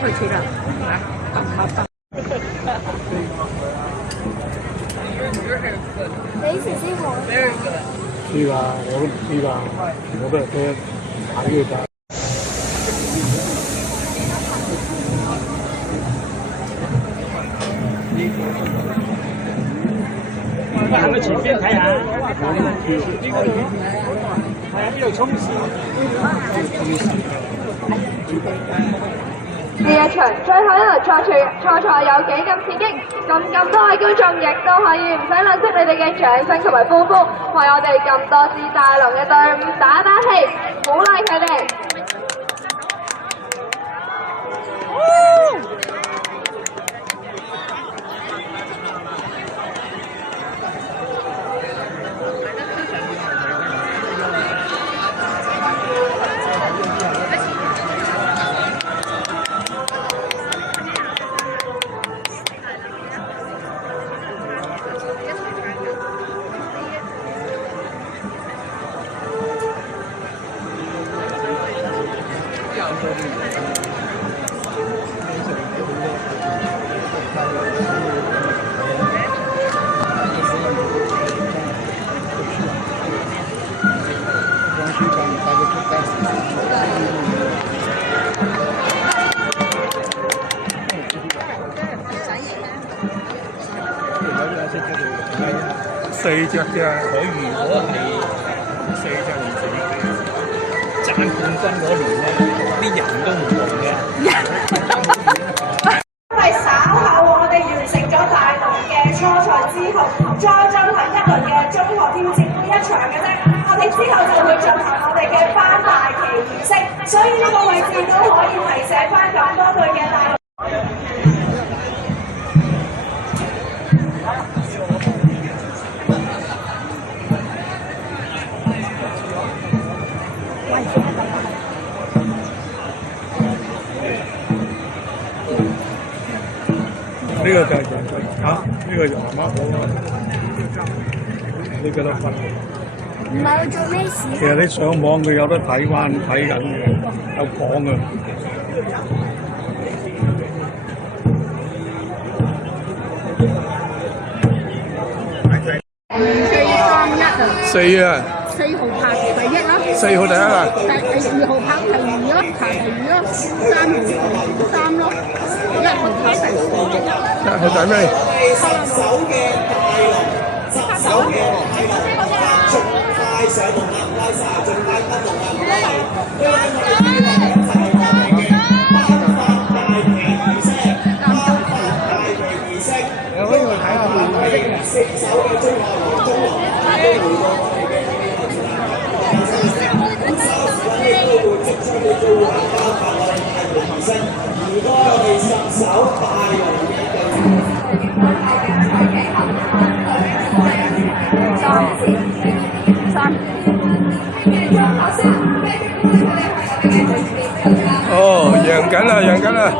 開始啦，幾時先好？知㗎，我都唔知㗎，我都係聽睇嘅咋。行去前邊睇下，呢個係啊，呢度衝線。呢一場最後一輪賽有幾咁刺激，咁多位觀眾亦都可以唔使吝嗇你哋嘅掌聲同埋歡呼，為我哋咁多支大龍嘅隊伍打打氣，鼓勵佢哋。四隻啫，佢如果係4隻唔死嘅，爭冠軍嗰年咧，啲人都唔同嘅。因為稍後我哋完成咗大龍嘅初賽之後，再進行一輪嘅中學挑戰呢一場嘅啫。我哋之後就會進行我哋嘅頒大旗儀式，所以呢個位置都可以提醒翻咁多隊嘅大龍。呢個就係嚇，呢個就媽媽好啊！你覺得分？唔係佢做咩事？其實你上網佢有得睇翻睇緊嘅，有講嘅。4啊！4號排第一啦，4號第一啊，2號排第二咯，排第二咯，3號第3咯，1號排第4。1號第咩？手嘅大龍，執手嘅大龍，仲快上龍啊！快曬，仲快登龍啊！因為我哋呢個就係我哋嘅頒發大旗儀式，頒發大旗儀式。你可以去睇下頒大旗儀式4手嘅中學龍都回到我哋嘅呢個主題。咁稍時咧都會即將去做頒發我哋大旗儀式。如果我哋10手大龍嘅隊伍。哦，贏緊啦，贏緊啦！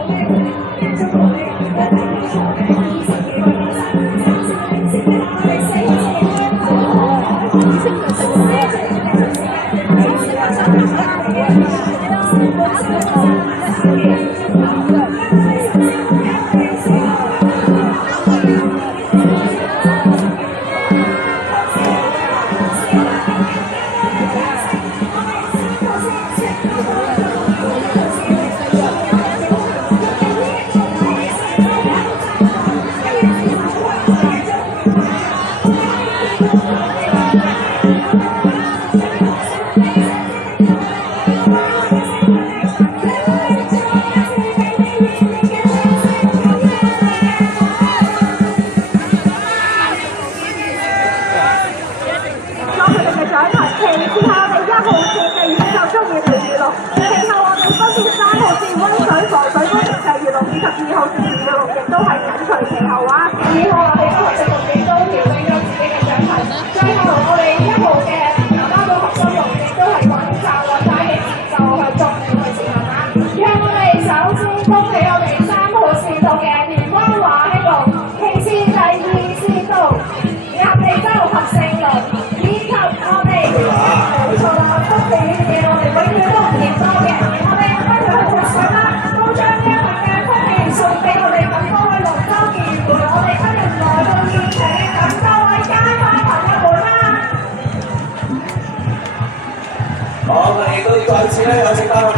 以及我哋冇錯啦，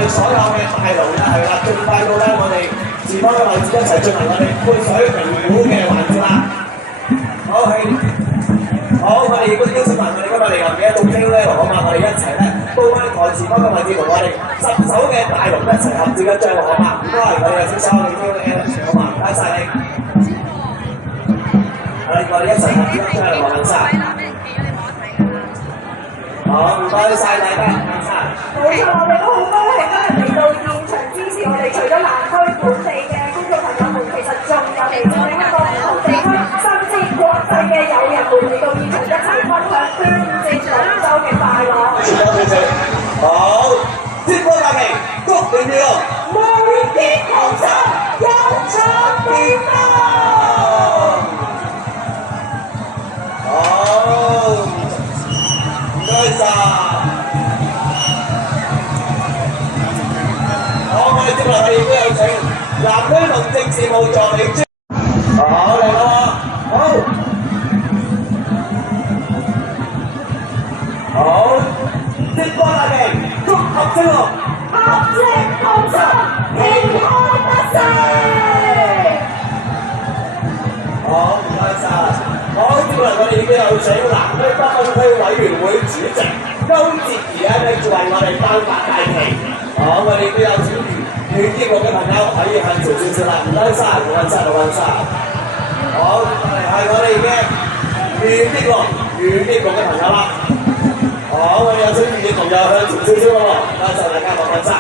所有嘅大龍咧係啦，盡快到咧我哋前方嘅位置一齊進行我哋配水評估嘅環節啦。好，我哋亦都邀請埋我哋今日嚟臨嘅一眾 KOL 好嘛，我哋一齊咧到翻台前方嘅位置同我哋10手嘅大龍一齊合照一張好嘛？唔該，我哋有請所有嘅 KOL 好嘛？唔該曬你。我哋一齊合照一張黃文山。好，唔該曬大家，唔該曬。冇錯，我哋都好高興今日嚟到現場支持我哋，除咗南區本地嘅觀眾朋友們，其實仲有嚟自香港唔同地區，甚至國際嘅友人們嚟到現場一齊分享端午節龍舟嘅快樂。全部謝謝。好，天光大旗，祝你哋咯，每天同心，一場健康。好。唔該曬，好，我哋接落去亦都有請南區民政事務助理專，好嚟啦，好，接過大旗，祝合青龍，合力同心，平安得勝。好，唔該曬。好，接落嚟我哋亦都有請南區不分區委員會主席歐哲儀咧，為我哋頒發大旗。好，我哋亦都有請原業務嘅朋友可以向前少少啦，唔該曬，唔該曬，唔該曬。好，係我哋嘅原業務嘅朋友啦。好，我哋有請原業朋友向前少少喎，唔該曬大家，唔該曬。